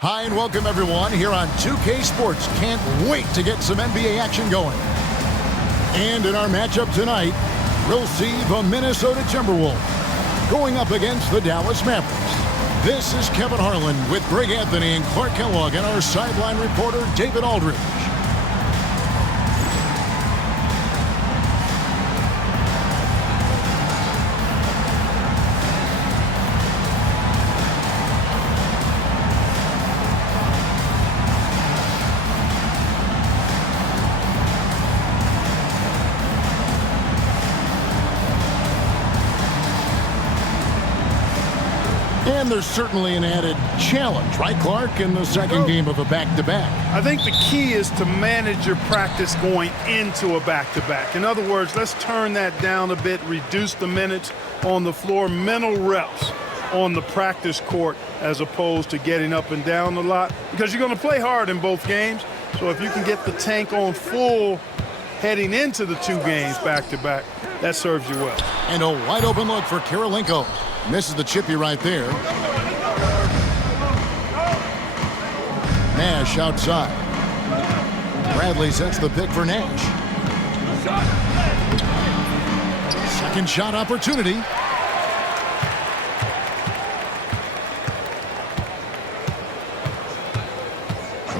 Hi and welcome everyone here on 2K Sports. Can't wait to get some NBA action going. And in our matchup tonight, we'll see the Minnesota Timberwolves going up against the Dallas Mavericks. This is Kevin Harlan with Greg Anthony and Clark Kellogg and our sideline reporter David Aldridge. And there's certainly an added challenge, right, Clark, in the second game of a back-to-back. I think the key is to manage your practice going into a back-to-back. In other words, let's turn that down a bit, reduce the minutes on the floor, mental reps on the practice court as opposed to getting up and down a lot, because you're going to play hard in both games. So if you can get the tank on full heading into the two games back-to-back, that serves you well. And a wide-open look for Kirilenko. Misses the chippy right there. Nash outside. Bradley sets the pick for Nash. Second shot opportunity.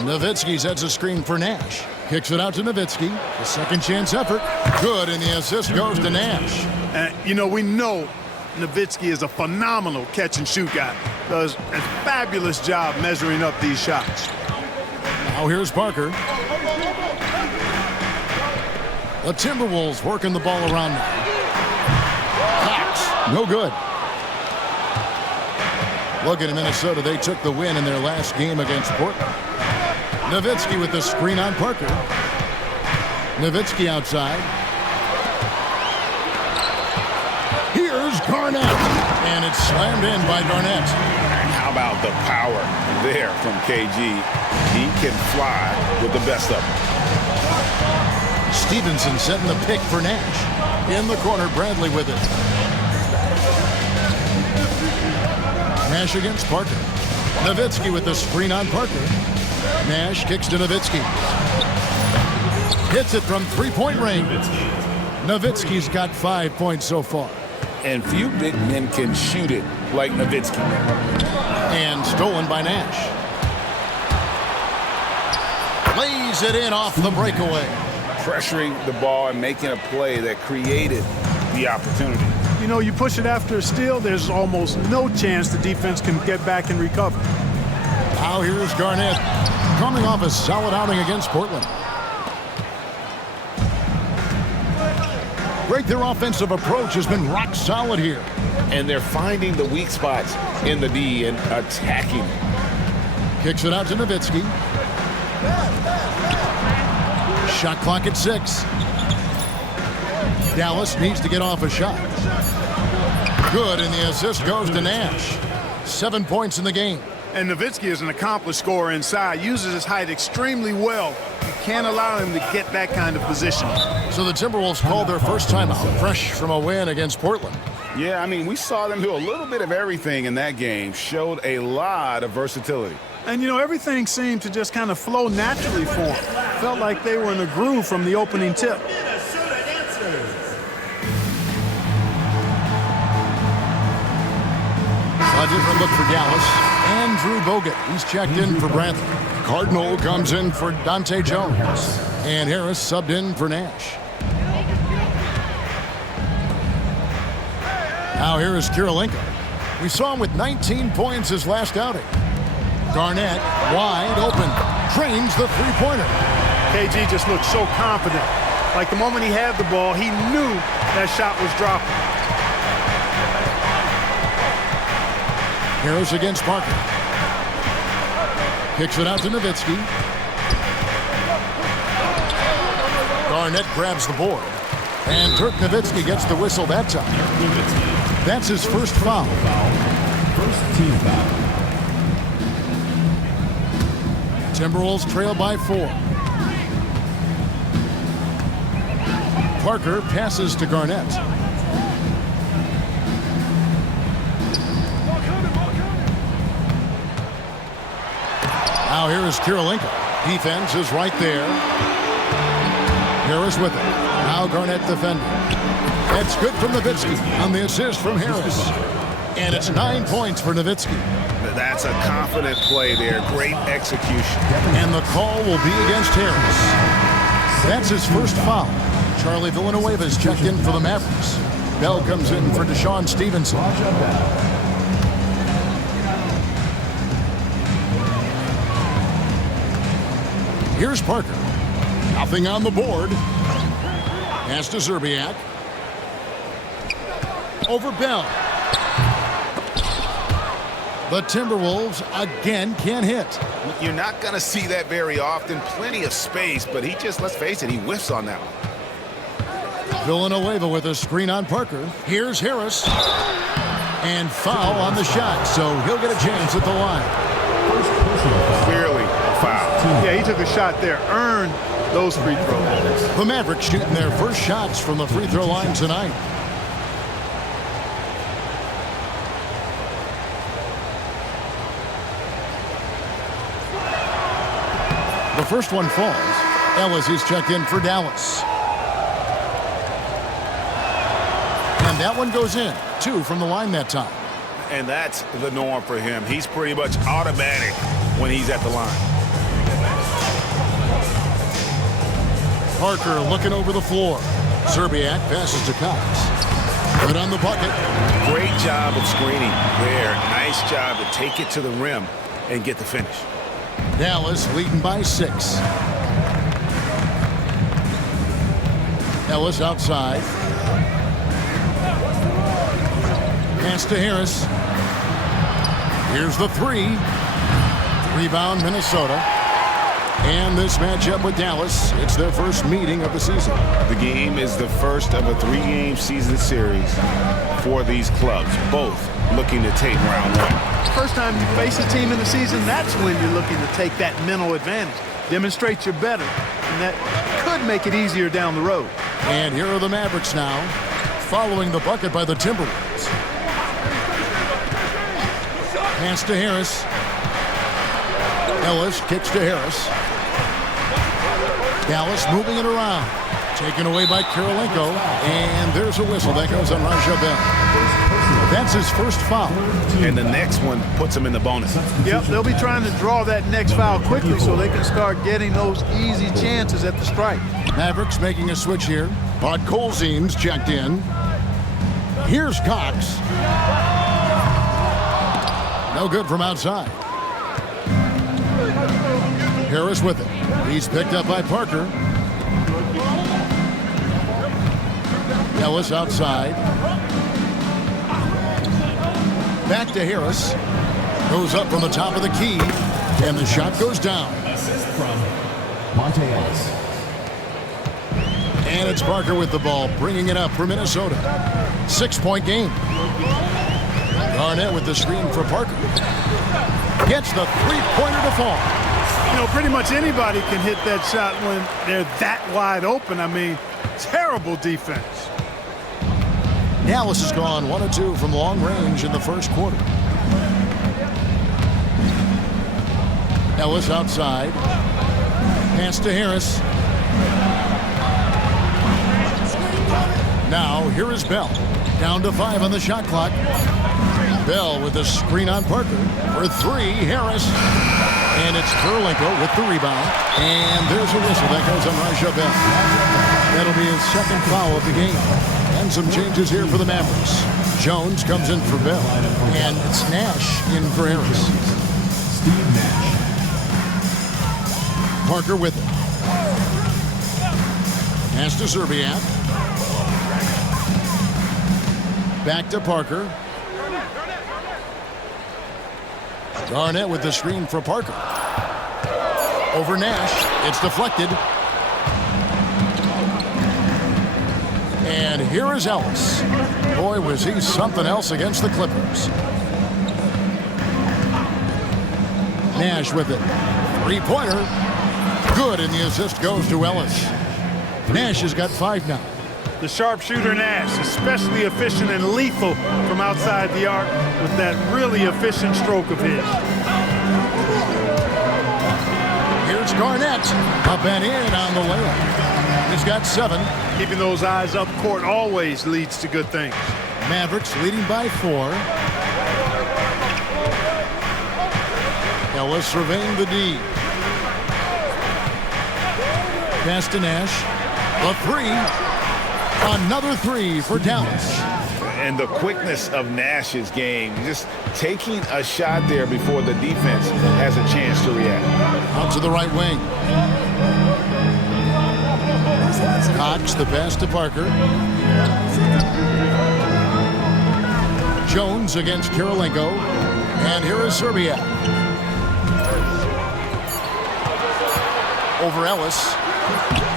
Nowitzki sets a screen for Nash. Kicks it out to Nowitzki. The second chance effort. Good, and the assist goes to Nash. We know Nowitzki is a phenomenal catch-and-shoot guy. Does a fabulous job measuring up these shots. Now here's Parker. The Timberwolves working the ball around now. Fox, no good. Looking at Minnesota, they took the win in their last game against Portland. Nowitzki with the screen on Parker. Nowitzki outside. Here's Garnett, and it's slammed in by Garnett. And how about the power there from KG? He can fly with the best of them. Stevenson setting the pick for Nash. In the corner, Bradley with it. Nash against Parker. Nowitzki with the screen on Parker. Nash kicks to Nowitzki. Hits it from three-point range. Nowitzki's got 5 points so far. And few big men can shoot it like Nowitzki. And stolen by Nash. Lays it in off the breakaway. Pressuring the ball and making a play that created the opportunity. You push it after a steal, there's almost no chance the defense can get back and recover. Now here's Garnett, coming off a solid outing against Portland. Greg, their offensive approach has been rock solid here. And they're finding the weak spots in the D and attacking it. Kicks it out to Nowitzki. Shot clock at 6. Dallas needs to get off a shot. Good, and the assist goes to Nash. 7 points in the game. And Nowitzki is an accomplished scorer inside, uses his height extremely well. You can't allow him to get that kind of position. So the Timberwolves called their first timeout, fresh from a win against Portland. Yeah, we saw them do a little bit of everything in that game. Showed a lot of versatility. And, everything seemed to just kind of flow naturally for them. Felt like they were in a groove from the opening tip. A different look for Dallas. Andrew Bogut, he's checked in for Bradley. Cardinal comes in for Dante Jones. And Harris subbed in for Nash. Now here is Kirilenko. We saw him with 19 points his last outing. Garnett, wide open, drains the three-pointer. KG just looked so confident. Like the moment he had the ball, he knew that shot was dropping. Harris against Parker. Kicks it out to Nowitzki. Garnett grabs the board. And Dirk Nowitzki gets the whistle that time. That's his first foul. First team foul. Timberwolves trail by 4. Parker passes to Garnett. Now here is Kirilenko. Defense is right there. Harris with it. Now Garnett defending. That's good from Nowitzki on the assist from Harris. And it's 9 points for Nowitzki. That's a confident play there. Great execution. And the call will be against Harris. That's his first foul. Charlie Villanueva's checked in for the Mavericks. Bell comes in for Deshaun Stevenson. Here's Parker. Nothing on the board. Pass to Zerbiak. Over Bell. The Timberwolves again can't hit. You're not going to see that very often. Plenty of space, but he just, let's face it, he whiffs on that one. Villanueva with a screen on Parker. Here's Harris. And foul on the shot, so he'll get a chance at the line. Clearly a foul. Yeah, he took a shot there. Earned those free throws. The Mavericks shooting their first shots from the free throw line tonight. The first one falls. Ellis is checked in for Dallas. And that one goes in. 2 from the line that time. And that's the norm for him. He's pretty much automatic when he's at the line. Parker looking over the floor. Zerbiak passes to Cox. Good on the bucket. Great job of screening there. Nice job to take it to the rim and get the finish. Dallas leading by 6. Ellis outside. Pass to Harris. Here's the 3. Rebound Minnesota. And this matchup with Dallas, it's their first meeting of the season. The game is the first of a 3-game season series for these clubs, both looking to take round 1. First time you face a team in the season, that's when you're looking to take that mental advantage. Demonstrate you're better, and that could make it easier down the road. And here are the Mavericks now, following the bucket by the Timberwolves. Pass to Harris. Ellis kicks to Harris. Dallas moving it around. Taken away by Kirilenko. And there's a whistle that goes on Raja Bell. That's his first foul. And the next one puts him in the bonus. Yep, they'll be trying to draw that next foul quickly so they can start getting those easy chances at the strike. Mavericks making a switch here. Podkolzin's checked in. Here's Cox. No good from outside. Harris with it. He's picked up by Parker. Ellis outside. Back to Harris. Goes up from the top of the key. And the shot goes down. Assist from Monte Ellis. And it's Parker with the ball, bringing it up for Minnesota. 6-point game. Garnett with the screen for Parker. Gets the three-pointer to fall. You know, pretty much anybody can hit that shot when they're that wide open. I mean, terrible defense. Dallas has gone 1 of 2 from long range in the first quarter. Ellis outside. Pass to Harris. Now, here is Bell. Down to 5 on the shot clock. Bell with the screen on Parker. For 3, Harris. And it's Kirilenko with the rebound. And there's a whistle that goes on Raja Bell. That'll be his second foul of the game. And some changes here for the Mavericks. Jones comes in for Bell. And it's Nash in for Harris. Steve Nash. Parker with it. Pass to Zerbiak. Back to Parker. Garnett with the screen for Parker. Over Nash. It's deflected. And here is Ellis. Boy, was he something else against the Clippers. Nash with it. Three-pointer. Good, and the assist goes to Ellis. Nash has got 5 now. The sharpshooter Nash, especially efficient and lethal from outside the arc with that really efficient stroke of his. Garnett up and in on the layup. He's got 7. Keeping those eyes up court always leads to good things. Mavericks leading by 4. Ellis surveying the D. Pass to Nash. The 3. Another 3 for Dallas. And the quickness of Nash's game, just taking a shot there before the defense has a chance to react. Out to the right wing. Cox, the pass to Parker. Jones against Kirilenko. And here is Serbiak. Over Ellis.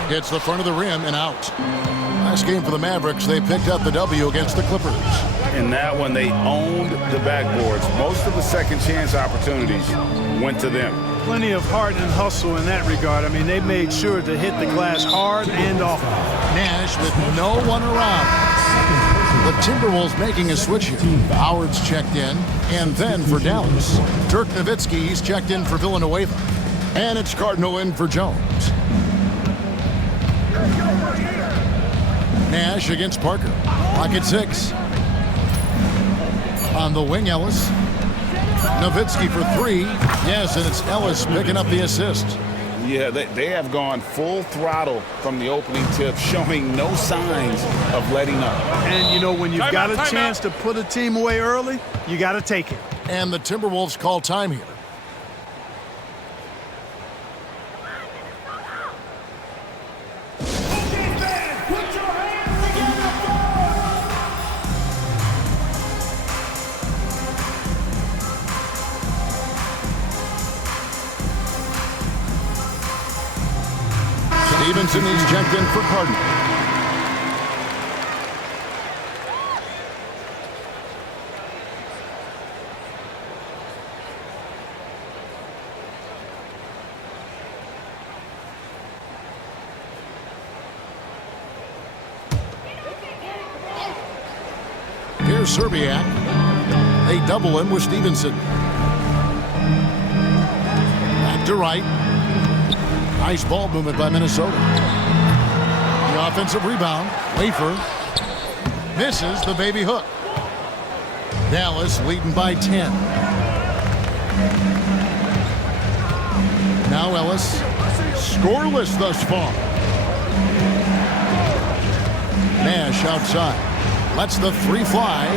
Hits the front of the rim and out. Last game for the Mavericks, they picked up the W against the Clippers. In that one, they owned the backboards. Most of the second chance opportunities went to them. Plenty of heart and hustle in that regard. I mean, they made sure to hit the glass hard and often. Nash with no one around. The Timberwolves making a switch here. Howard's checked in. And then for Dallas, Dirk Nowitzki, he's checked in for Villanueva. And it's Cardinal in for Jones. Nash against Parker. Clock at 6. On the wing, Ellis. Nowitzki for 3. Yes, and it's Ellis picking up the assist. Yeah, they have gone full throttle from the opening tip, showing no signs of letting up. And, you know, when you've got a chance to put a team away early, you got to take it. And the Timberwolves call time here. Stevenson is checked in for Cardinal. Here's Serbiak. They double him with Stevenson. Back to right. Nice ball movement by Minnesota. The offensive rebound. Wafer misses the baby hook. Dallas leading by 10. Now Ellis. Scoreless thus far. Nash outside. Lets the 3 fly.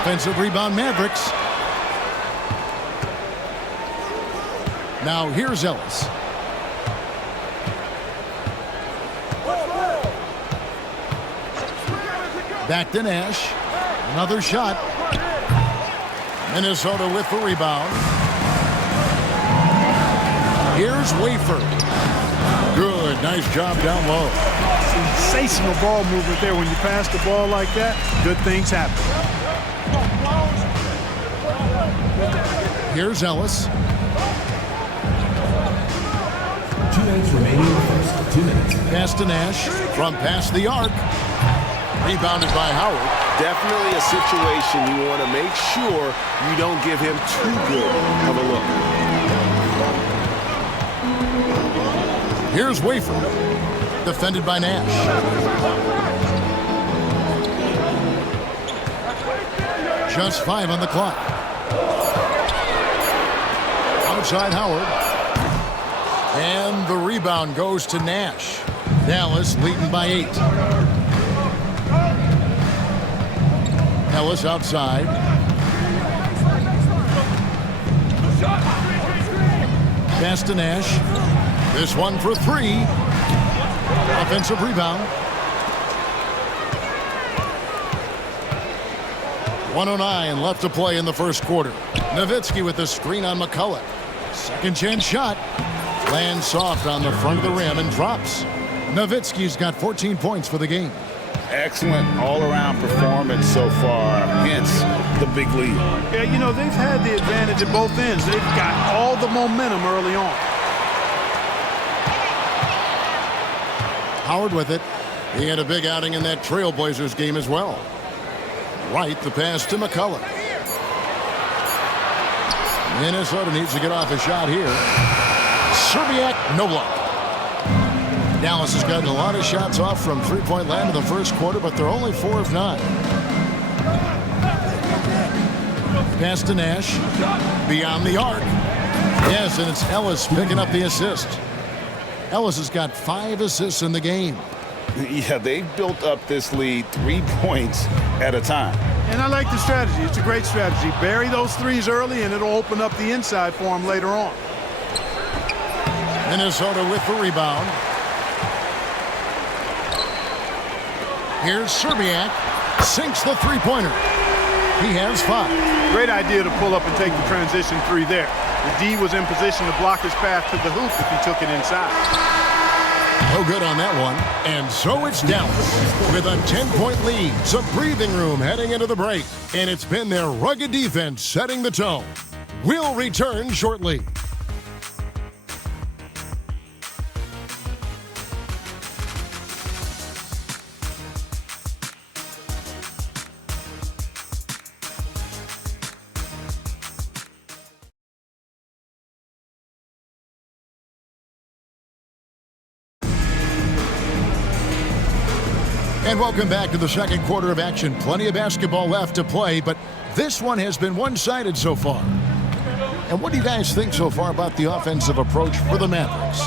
Offensive rebound Mavericks. Now here's Ellis. Back to Nash. Another shot. Minnesota with the rebound. Here's Wafer. Good. Nice job down low. Sensational ball movement there. When you pass the ball like that, good things happen. Here's Ellis. 2 minutes remaining in the first. 2 minutes. Pass to Nash from past the arc. Rebounded by Howard. Definitely a situation you want to make sure you don't give him too good of a look. Here's Wafer. Defended by Nash. Just 5 on the clock. Outside Howard. And the rebound goes to Nash. Dallas leading by 8. Ellis outside. Pass to Nash. This one for 3. Offensive rebound. 1:09 left to play in the first quarter. Nowitzki with the screen on McCullough. Second chance shot. Lands soft on the front of the rim and drops. Nowitzki's got 14 points for the game. Excellent all-around performance so far, hence the big lead. Yeah, you know, they've had the advantage at both ends. They've got all the momentum early on. Howard with it. He had a big outing in that Trailblazers game as well. Right, the pass to McCullough. Minnesota needs to get off a shot here. Serbiak, no luck. Dallas has gotten a lot of shots off from three-point land in the first quarter, but they're only 4 of 9. Pass to Nash. Beyond the arc. Yes, and it's Ellis picking up the assist. Ellis has got 5 assists in the game. Yeah, they've built up this lead 3 points at a time. And I like the strategy. It's a great strategy. Bury those threes early, and it'll open up the inside for them later on. Minnesota with the rebound. Here's Serbiak. Sinks the three-pointer. He has 5. Great idea to pull up and take the transition 3 there. The D was in position to block his path to the hoop if he took it inside. No good on that one. And so it's Dallas with a 10-point lead. Some breathing room heading into the break. And it's been their rugged defense setting the tone. We'll return shortly. And welcome back to the second quarter of action. Plenty of basketball left to play, but this one has been one-sided so far. And what do you guys think so far about the offensive approach for the Mavericks?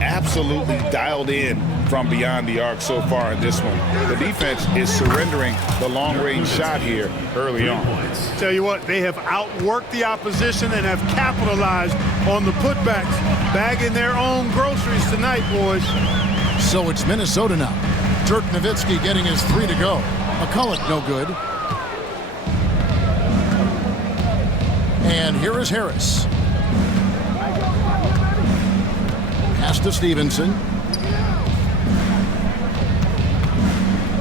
Absolutely dialed in from beyond the arc so far in this one. The defense is surrendering the long-range shot here early on. Tell you what, they have outworked the opposition and have capitalized on the putbacks, bagging their own groceries tonight, boys. So it's Minnesota now. Dirk Nowitzki getting his 3 to go. McCulloch no good. And here is Harris. Pass to Stevenson.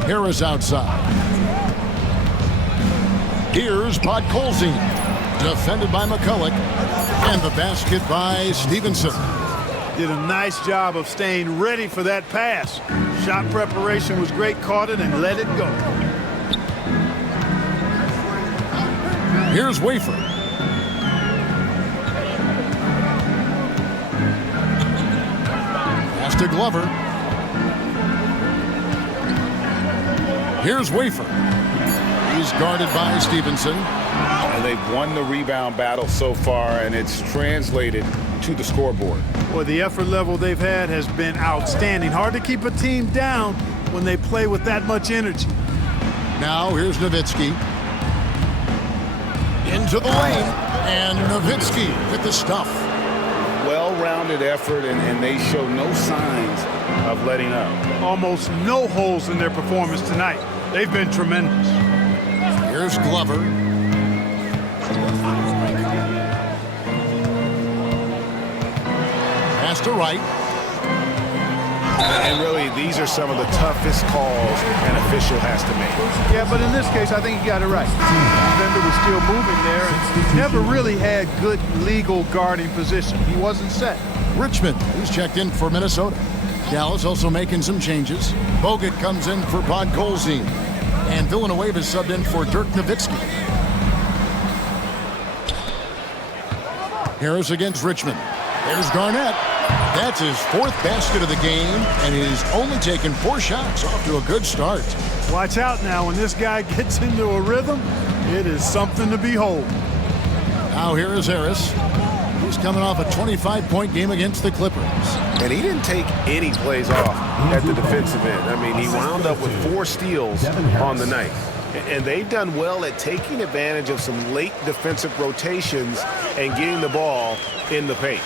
Harris outside. Here's Podkolzin. Defended by McCulloch. And the basket by Stevenson. Did a nice job of staying ready for that pass. Shot preparation was great, caught it and let it go. Here's Wafer. Pass to Glover. Here's Wafer. He's guarded by Stevenson. And they've won the rebound battle so far, and it's translated to the scoreboard. Well, the effort level they've had has been outstanding. Hard to keep a team down when they play with that much energy. Now here's Nowitzki. Into the lane. And Nowitzki with the stuff. Well-rounded effort, and they show no signs of letting up. Almost no holes in their performance tonight. They've been tremendous. Here's Glover. Pass to Wright. And really, these are some of the toughest calls an official has to make. Yeah, but in this case, I think he got it right. The defender was still moving there and never really had good legal guarding position. He wasn't set. Richmond, who's checked in for Minnesota. Dallas also making some changes. Bogut comes in for Podkolzin. And Villanueva is subbed in for Dirk Nowitzki. Harris against Richmond. There's Garnett. That's his 4th basket of the game, and he's only taken 4 shots. Off to a good start. Watch out now. When this guy gets into a rhythm, it is something to behold. Now here is Harris. He's coming off a 25-point game against the Clippers. And he didn't take any plays off at the defensive end. I mean, he wound up with 4 steals on the night. And they've done well at taking advantage of some late defensive rotations and getting the ball in the paint.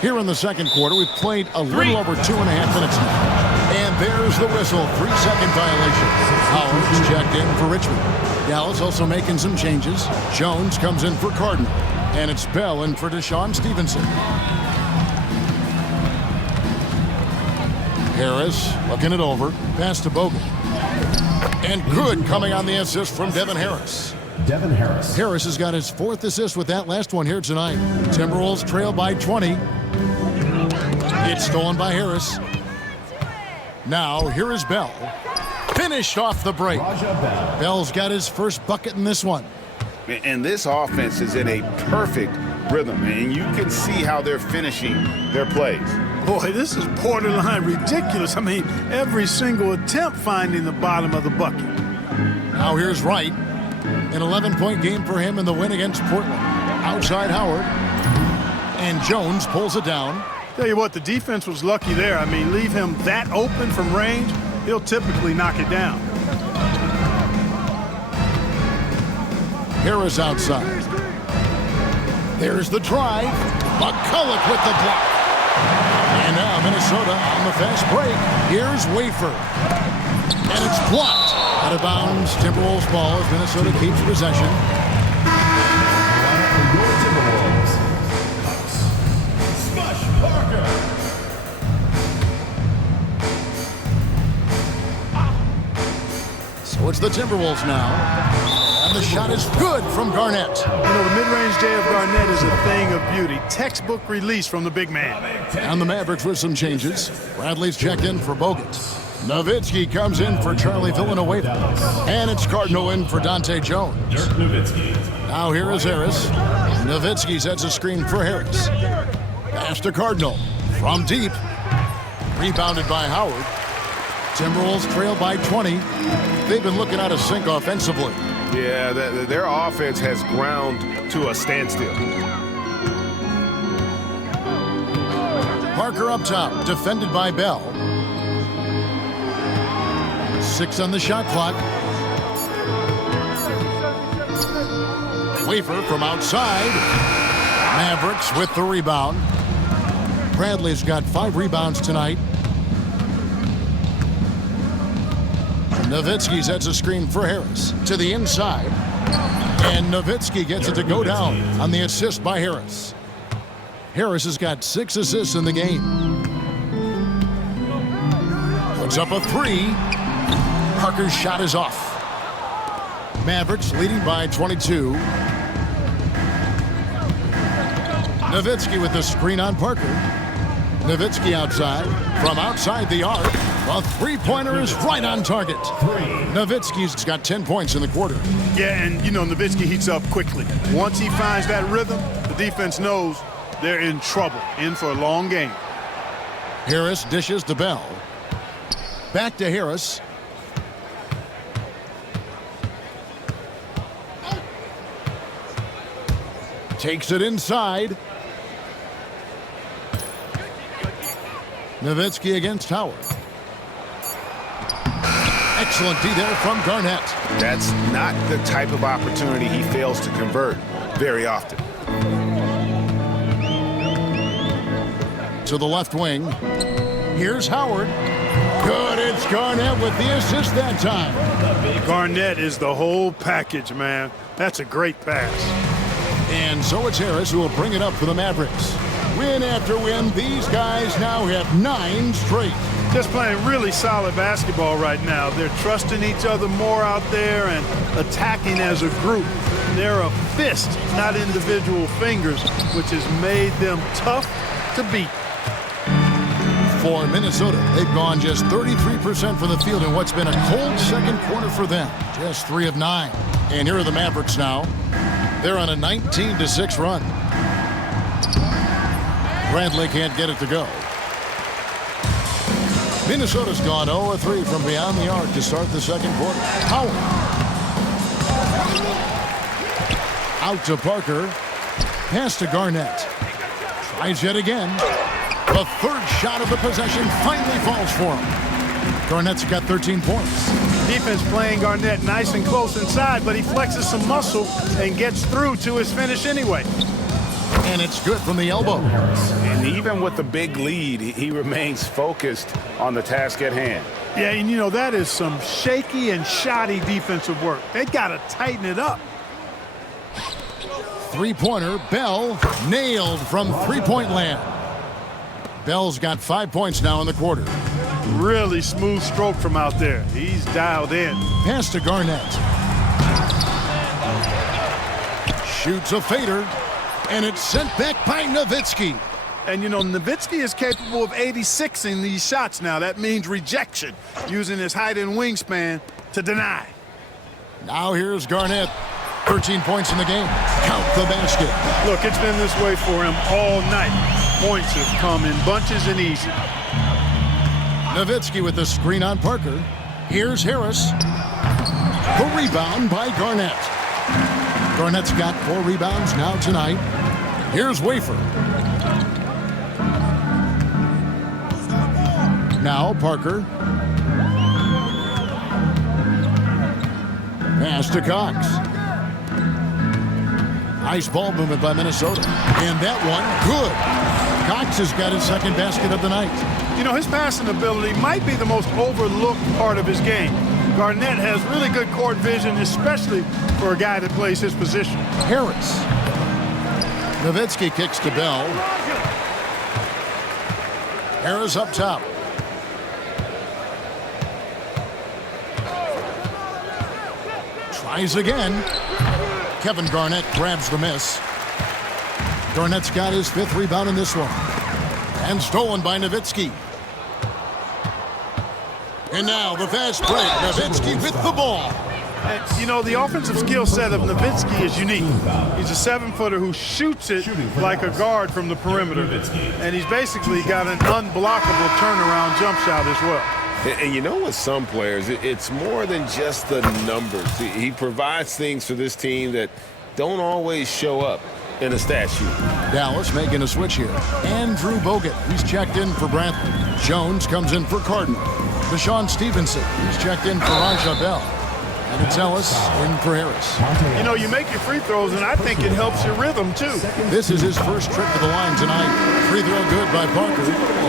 Here in the second quarter, we've played a little over 2.5 minutes now. And there's the whistle, 3-second violation. Howard's checked in for Richmond. Dallas also making some changes. Jones comes in for Cardinal. And it's Bell in for Deshaun Stevenson. Harris looking it over. Pass to Bogut. And good coming on the assist from Devin Harris. Devin Harris. Harris has got his 4th assist with that last one here tonight. Timberwolves trail by 20. It's stolen by Harris. Now, here is Bell. Finished off the break. Bell's got his first bucket in this one. And this offense is in a perfect rhythm, and you can see how they're finishing their plays. Boy, this is borderline ridiculous. I mean, every single attempt finding the bottom of the bucket. Now here's Wright. An 11-point game for him in the win against Portland. Outside Howard. And Jones pulls it down. Tell you what, the defense was lucky there. I mean, leave him that open from range, he'll typically knock it down. Harris outside. There's the drive. McCulloch with the block. And now Minnesota on the fast break. Here's Wafer. And it's blocked. Out of bounds. Timberwolves ball as Minnesota keeps possession. So it's the Timberwolves now. And the shot is good from Garnett. You know, the mid-range J of Garnett is a thing of beauty. Textbook release from the big man. And the Mavericks with some changes. Bradley's checked in for Bogut. Nowitzki comes in for Charlie Villanueva. And it's Cardinal in for Dante Jones. Now here is Harris. Nowitzki sets a screen for Harris. Pass to Cardinal. From deep. Rebounded by Howard. Timberwolves trail by 20. They've been looking out of sync offensively. Yeah, their offense has ground to a standstill. Parker up top, defended by Bell. 6 on the shot clock. Wafer from outside. Mavericks with the rebound. Bradley's got 5 rebounds tonight. Nowitzki sets a screen for Harris to the inside. And Nowitzki gets it to go down on the assist by Harris. Harris has got 6 assists in the game. Puts up a 3. Parker's shot is off. Mavericks leading by 22. Nowitzki with the screen on Parker. Nowitzki outside. From outside the arc. A three-pointer is right on target. Nowitzki's got 10 points in the quarter. Yeah, and you know, Nowitzki heats up quickly. Once he finds that rhythm, the defense knows they're in trouble, in for a long game. Harris dishes to Bell. Back to Harris. Takes it inside. Nowitzki against Howard. Excellent D there from Garnett. That's not the type of opportunity he fails to convert very often. To the left wing. Here's Howard. Good, it's Garnett with the assist that time. Garnett is the whole package, man. That's a great pass. And so it's Harris who will bring it up for the Mavericks. Win after win, these guys now have 9 straight. Just playing really solid basketball right now. They're trusting each other more out there and attacking as a group. They're a fist, not individual fingers, which has made them tough to beat. For Minnesota, they've gone just 33% from the field in what's been a cold second quarter for them. Just 3 of 9. And here are the Mavericks now. They're on a 19-6 run. Bradley can't get it to go. Minnesota's gone 0-3 from beyond the arc to start the second quarter. Howard. Out to Parker. Pass to Garnett. Tries yet again. The third shot of the possession finally falls for him. Garnett's got 13 points. Defense playing Garnett nice and close inside, but he flexes some muscle and gets through to his finish anyway. And it's good from the elbow. And even with the big lead, he remains focused on the task at hand. Yeah, and you know, that is some shaky and shoddy defensive work. They got to tighten it up. Three-pointer, Bell nailed from three-point land. Bell's got 5 points now in the quarter. Really smooth stroke from out there. He's dialed in. Pass to Garnett. Shoots a fader. And it's sent back by Nowitzki. And, you know, Nowitzki is capable of 86ing these shots now. That means rejection, using his height and wingspan to deny. Now here's Garnett. 13 points in the game. Count the basket. Look, it's been this way for him all night. Points have come in bunches and easy. Nowitzki with the screen on Parker. Here's Harris. The rebound by Garnett. Garnett's got 4 rebounds now tonight. Here's Wafer. Now Parker. Pass to Cox. Nice ball movement by Minnesota. And that one, good. Cox has got his second basket of the night. You know, his passing ability might be the most overlooked part of his game. Garnett has really good court vision, especially for a guy that plays his position. Harris. Nowitzki kicks to Bell. Harris up top. Tries again. Kevin Garnett grabs the miss. Garnett's got his 5th rebound in this one. And stolen by Nowitzki. And now the fast break. Nowitzki with the ball. And, you know, the offensive skill set of Nowitzki is unique. He's a 7-footer who shoots it like a guard from the perimeter. And he's basically got an unblockable turnaround jump shot as well. And you know, with some players, it's more than just the numbers. He provides things for this team that don't always show up in a stat sheet. Dallas making a switch here. Andrew Bogut, he's checked in for Brantley. Jones comes in for Carden. Deshaun Stevenson, he's checked in for Raja Bell. And it's Ellis in for Harris. You know, you make your free throws, and I think it helps your rhythm, too. This is his first trip to the line tonight. Free throw good by Parker.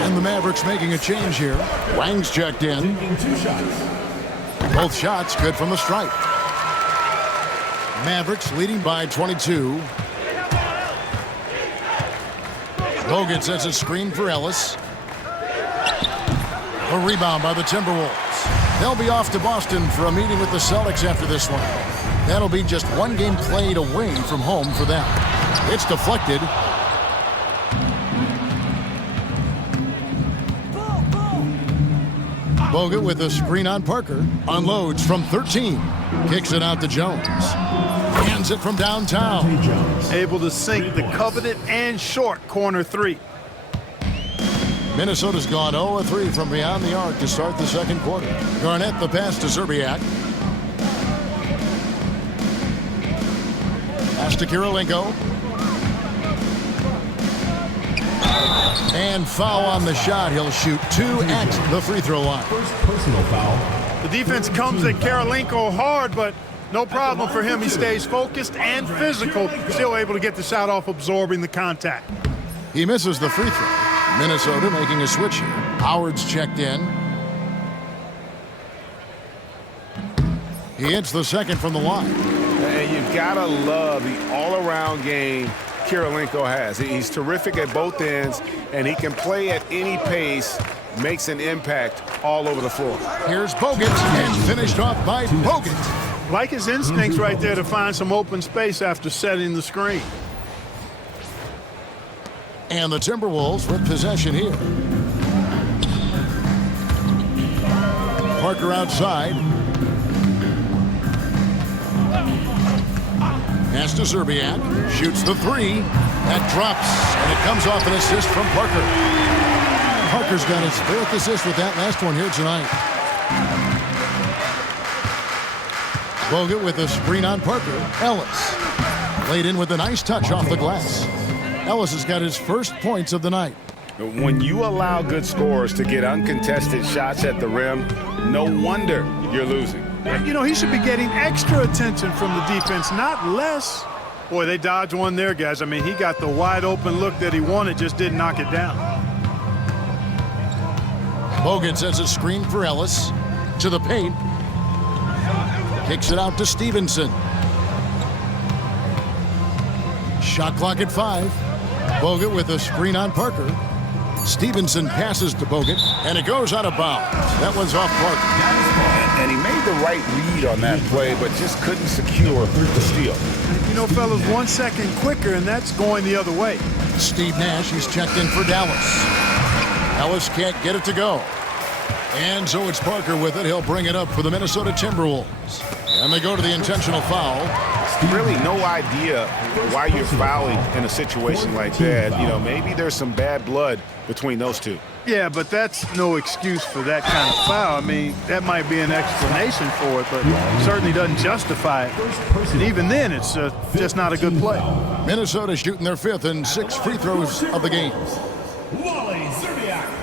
And the Mavericks making a change here. Wang's checked in. Both shots good from the stripe. Mavericks leading by 22. Bogut sets a screen for Ellis. A rebound by the Timberwolves. They'll be off to Boston for a meeting with the Celtics after this one. That'll be just 1 game played away from home for them. It's deflected. Bogut with a screen on Parker. Unloads from 13. Kicks it out to Jones. Hands it from downtown. Able to sink the coveted and short corner 3. Minnesota's gone 0-3 from beyond the arc to start the second quarter. Garnett the pass to Zerbiak. Pass to Kirilenko. And foul on the shot. He'll shoot 2 at the free throw line. First personal foul. The defense comes at Kirilenko hard, but no problem for him. He stays focused and physical, still able to get the shot off, absorbing the contact. He misses the free throw. Minnesota making a switch here. Howard's checked in. He hits the second from the line. And you've got to love the all-around game Kirilenko has. He's terrific at both ends, and he can play at any pace, makes an impact all over the floor. Here's Bogut, and finished off by Bogut. Like his instincts right there to find some open space after setting the screen. And the Timberwolves with possession here. Parker outside. Pass to Zerbiak. Shoots the 3. That drops, and it comes off an assist from Parker. Parker's got his 4th assist with that last one here tonight. Bogut with a screen on Parker. Ellis laid in with a nice touch off the glass. Ellis has got his first points of the night. When you allow good scorers to get uncontested shots at the rim, no wonder you're losing. You know, he should be getting extra attention from the defense, not less. Boy, they dodged one there, guys. I mean, he got the wide open look that he wanted, just didn't knock it down. Bogut sets a screen for Ellis. To the paint. Kicks it out to Stevenson. Shot clock at 5. Bogut with a screen on Parker. Stevenson passes to Bogut, and it goes out of bounds. That one's off Parker. And he made the right read on that play, but just couldn't secure the steal. You know, fellas, 1 second quicker, and that's going the other way. Steve Nash, he's checked in for Dallas. Ellis can't get it to go. And so it's Parker with it. He'll bring it up for the Minnesota Timberwolves. And they go to the intentional foul. really no idea why you're fouling in a situation like that. You know, maybe there's some bad blood between those two. Yeah, but that's no excuse for that kind of foul. I mean, that might be an explanation for it, but certainly doesn't justify it. And even then, it's just not a good play. Minnesota shooting their 5th and 6th free throws of the game.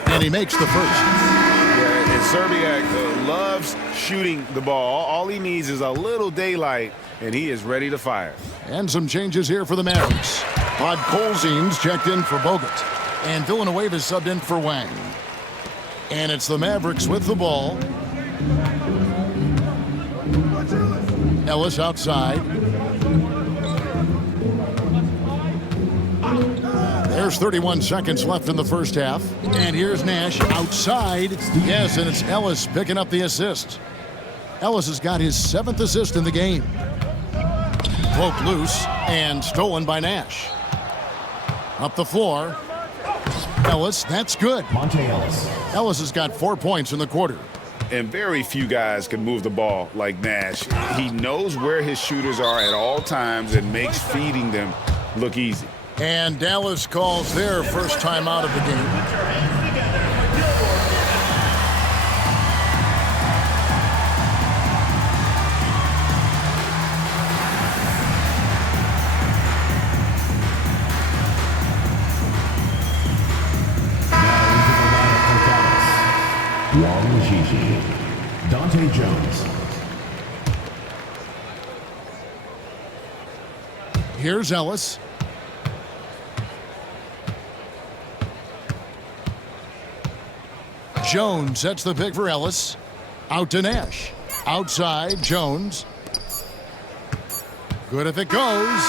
And he makes the first. Yeah, and Serbiak loves shooting the ball. All he needs is a little daylight, and he is ready to fire. And some changes here for the Mavericks. Podkolzin's checked in for Bogut. And Villanueva is subbed in for Wang. And it's the Mavericks with the ball. Ellis outside. There's 31 seconds left in the first half. And here's Nash outside. Yes, and it's Ellis picking up the assist. Ellis has got his 7th assist in the game. Poked loose and stolen by Nash. Up the floor. Ellis, that's good. Monte Ellis. Ellis has got 4 points in the quarter. And very few guys can move the ball like Nash. He knows where his shooters are at all times and makes feeding them look easy. And Dallas calls their first time out of the game. Wong Gigi, Dante Jones. Here's Ellis. Jones sets the pick for Ellis. Out to Nash. Outside, Jones. Good if it goes.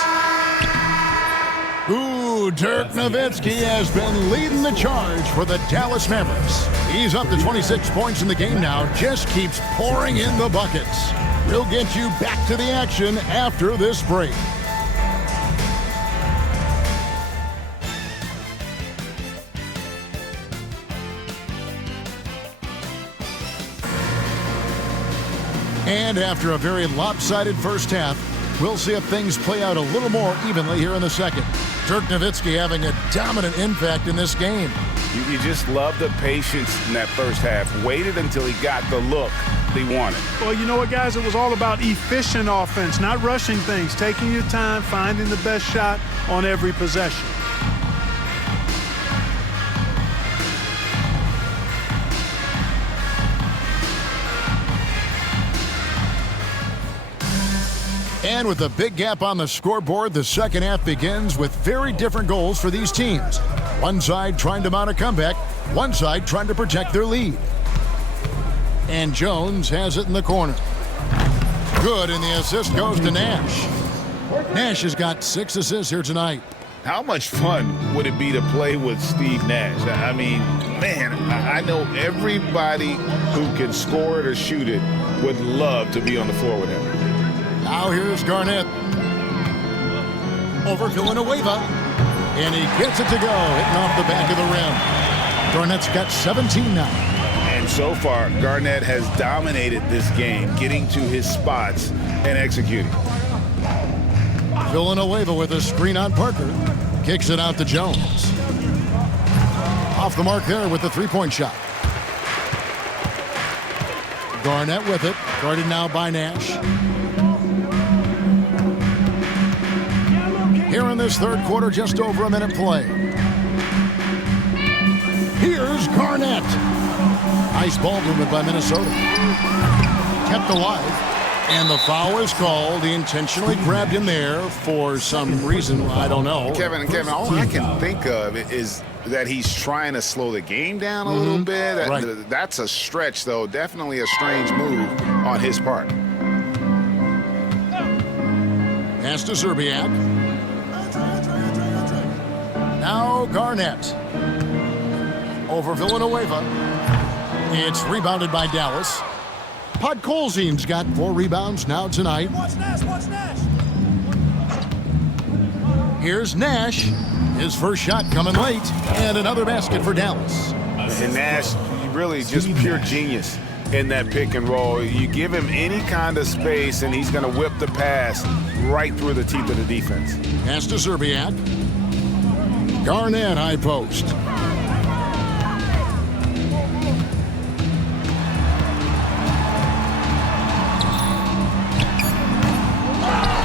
Ooh, Dirk Nowitzki has been leading the charge for the Dallas Mavericks. He's up to 26 points in the game now, just keeps pouring in the buckets. We'll get you back to the action after this break. And after a very lopsided first half, we'll see if things play out a little more evenly here in the second. Dirk Nowitzki having a dominant impact in this game. You just love the patience in that first half. Waited until he got the look he wanted. Well, you know what, guys? It was all about efficient offense, not rushing things, taking your time, finding the best shot on every possession. And with a big gap on the scoreboard, the second half begins with very different goals for these teams. One side trying to mount a comeback, one side trying to protect their lead. And Jones has it in the corner. Good, and the assist goes to Nash. Nash has got 6 assists here tonight. How much fun would it be to play with Steve Nash? I mean, man, I know everybody who can score it or shoot it would love to be on the floor with him. Now here's Garnett. Over Villanueva. And he gets it to go, hitting off the back of the rim. Garnett's got 17 now. And so far, Garnett has dominated this game, getting to his spots and executing. Villanueva with a screen on Parker. Kicks it out to Jones. Off the mark there with the three-point shot. Garnett with it, guarded now by Nash. Here in this third quarter, just over a minute play. Here's Garnett. Nice ball movement by Minnesota. Kept alive. And the foul is called. He intentionally grabbed him there for some reason. I don't know. Kevin, all I can think of is that he's trying to slow the game down a little bit. Right. That's a stretch, though. Definitely a strange move on his part. Pass to Serbiak. Now Garnett. Over Villanueva. It's rebounded by Dallas. Podkolzin's got 4 rebounds now tonight. Watch Nash. Here's Nash. His first shot coming late. And another basket for Dallas. And Nash, really just pure genius in that pick and roll. You give him any kind of space, and he's going to whip the pass right through the teeth of the defense. Pass to Serbiak. Garnett, high post.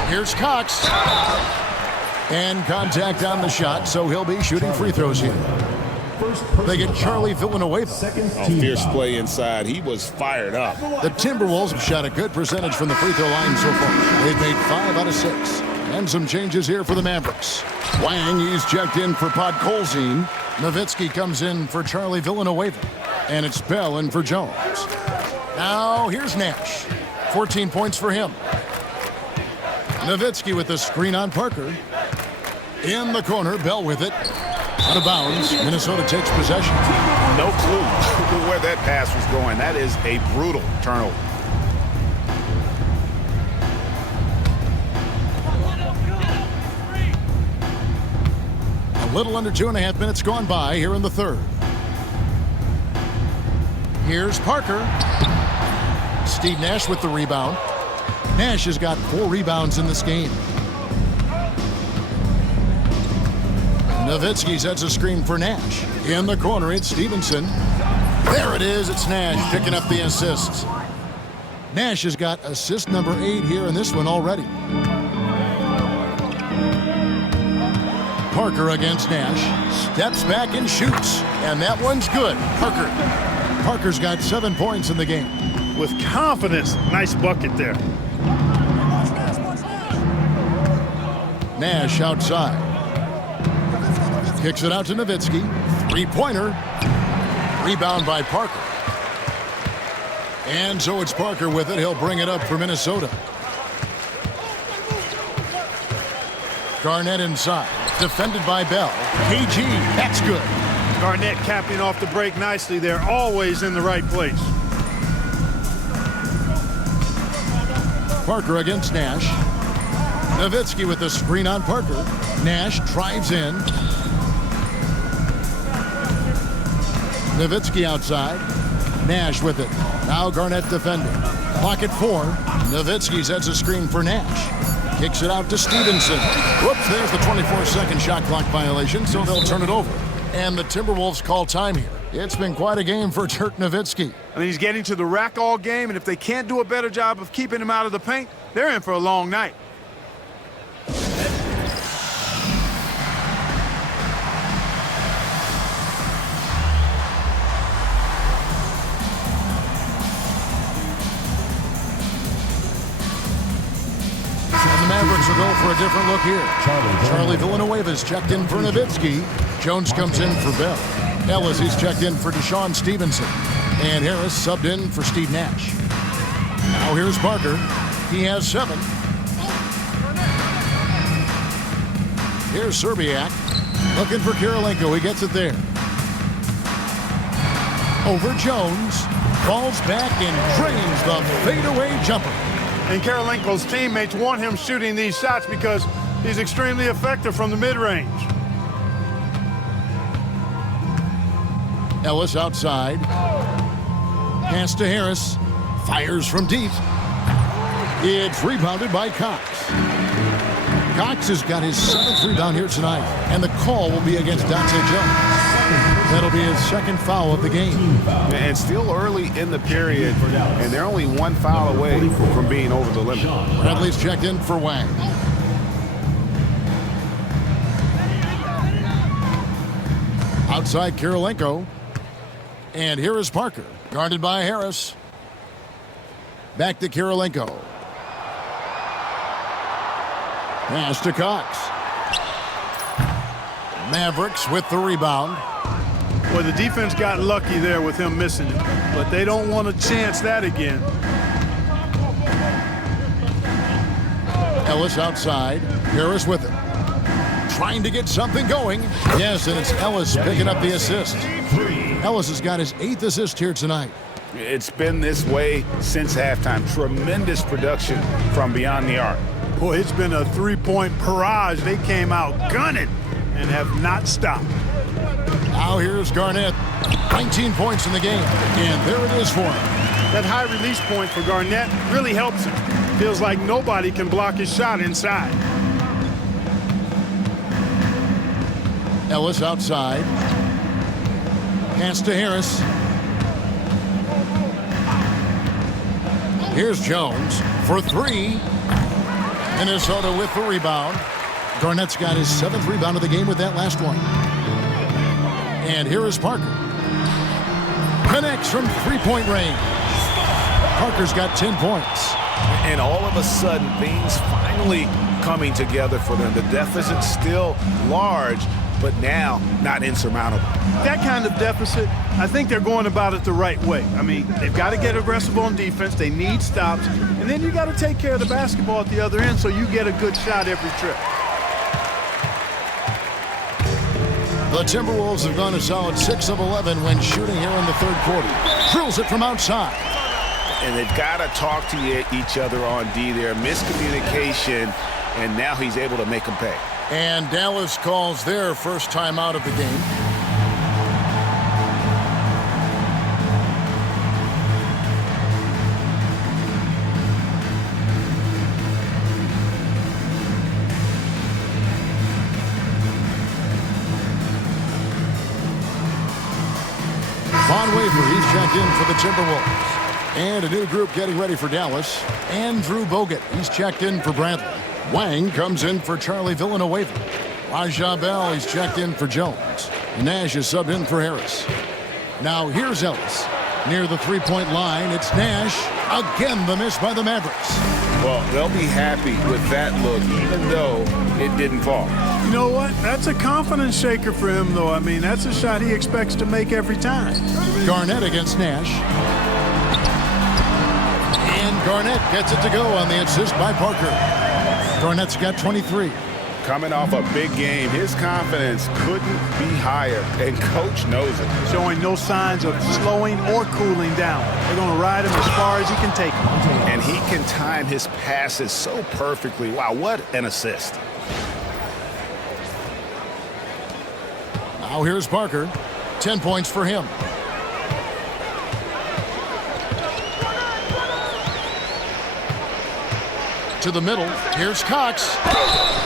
Here's Cox. And contact on the shot, so he'll be shooting free throws here. They get Charlie Villanueva. Fierce play inside. He was fired up. The Timberwolves have shot a good percentage from the free throw line so far. They've made 5 out of 6. And some changes here for the Mavericks. Wang, he's checked in for Podkolzin. Nowitzki comes in for Charlie Villanueva. And it's Bell in for Jones. Now here's Nash. 14 points for him. Nowitzki with the screen on Parker. In the corner, Bell with it. Out of bounds. Minnesota takes possession. No clue where that pass was going. That is a brutal turnover. A little under 2.5 minutes gone by here in the third. Here's Parker. Steve Nash with the rebound. Nash has got 4 rebounds in this game. Nowitzki sets a screen for Nash. In the corner, it's Stevenson. There it is. It's Nash picking up the assists. Nash has got assist number 8 here in this one already. Parker against Nash. Steps back and shoots. And that one's good. Parker's got 7 points in the game. With confidence, nice bucket there. Nash outside. Kicks it out to Nowitzki. 3-pointer. Rebound by Parker. And so it's Parker with it. He'll bring it up for Minnesota. Garnett inside. Defended by Bell. KG, that's good. Garnett capping off the break nicely there. Always in the right place. Parker against Nash. Nowitzki with the screen on Parker. Nash drives in. Nowitzki outside. Nash with it. Now Garnett defending. Pocket 4. Nowitzki sets a screen for Nash. Kicks it out to Stevenson. Whoops, there's the 24-second shot clock violation, so they'll turn it over. And the Timberwolves call time here. It's been quite a game for Dirk Nowitzki. I mean, he's getting to the rack all game, and if they can't do a better job of keeping him out of the paint, they're in for a long night. And the Mavericks will go for a different look here. Charlie Villanueva's checked in for Nowitzki. Jones comes in for Bell. Ellis, he's checked in for Deshaun Stevenson. And Harris subbed in for Steve Nash. Now here's Parker. He has 7. Here's Serbiak. Looking for Kirilenko. He gets it there. Over Jones. Falls back and drains the fadeaway jumper. And Kirilenko's teammates want him shooting these shots because he's extremely effective from the mid-range. Ellis outside. Pass to Harris. Fires from deep. It's rebounded by Cox. Cox has got his 7th rebound here tonight, and the call will be against Dante Jones. That'll be his 2nd foul of the game. And still early in the period, and they're only 1 foul away from being over the limit. Bradley's checked in for Wang. Outside Kirilenko. And here is Parker, guarded by Harris. Back to Kirilenko. Pass to Cox. Mavericks with the rebound. Well, the defense got lucky there with him missing it, but they don't want to chance that again. Ellis outside. Harris with it. Trying to get something going. Yes, and it's Ellis picking up the assist. Ellis has got his 8th assist here tonight. It's been this way since halftime. Tremendous production from beyond the arc. Boy, it's been a 3-point barrage. They came out gunning and have not stopped. Now here's Garnett. 19 points in the game. And there it is for him. That high release point for Garnett really helps him. Feels like nobody can block his shot inside. Ellis outside. Pass to Harris. Here's Jones for three. Minnesota with the rebound. Garnett's got his 7th rebound of the game with that last one. And here is Parker. Connects from three-point range. Parker's got 10 points. And all of a sudden, things finally coming together for them. The deficit's still large, but now not insurmountable. That kind of deficit, I think they're going about it the right way. I mean, they've got to get aggressive on defense. They need stops. And then you got to take care of the basketball at the other end so you get a good shot every trip. The Timberwolves have gone a solid 6 of 11 when shooting here in the 3rd quarter. Drills it from outside. And they've got to talk to each other on D there. Miscommunication, and now he's able to make them pay. And Dallas calls their first timeout of the game. Von Waver, he's checked in for the Timberwolves. And a new group getting ready for Dallas. Andrew Bogut, he's checked in for Bradley. Wang comes in for Charlie Villanueva. Raja Bell, he's checked in for Jones. Nash is subbed in for Harris. Now here's Ellis. Near the three-point line, it's Nash. Again, the miss by the Mavericks. Well, they'll be happy with that look, even though it didn't fall. You know what? That's a confidence shaker for him, though. I mean, that's a shot he expects to make every time. Garnett against Nash. And Garnett gets it to go on the assist by Parker. Garnett's got 23. Coming off a big game, his confidence couldn't be higher, and coach knows it. Showing no signs of slowing or cooling down. They're going to ride him as far as he can take him. And he can time his passes so perfectly. Wow, what an assist. Now here's Parker. 10 points for him. To the middle. Here's Cox.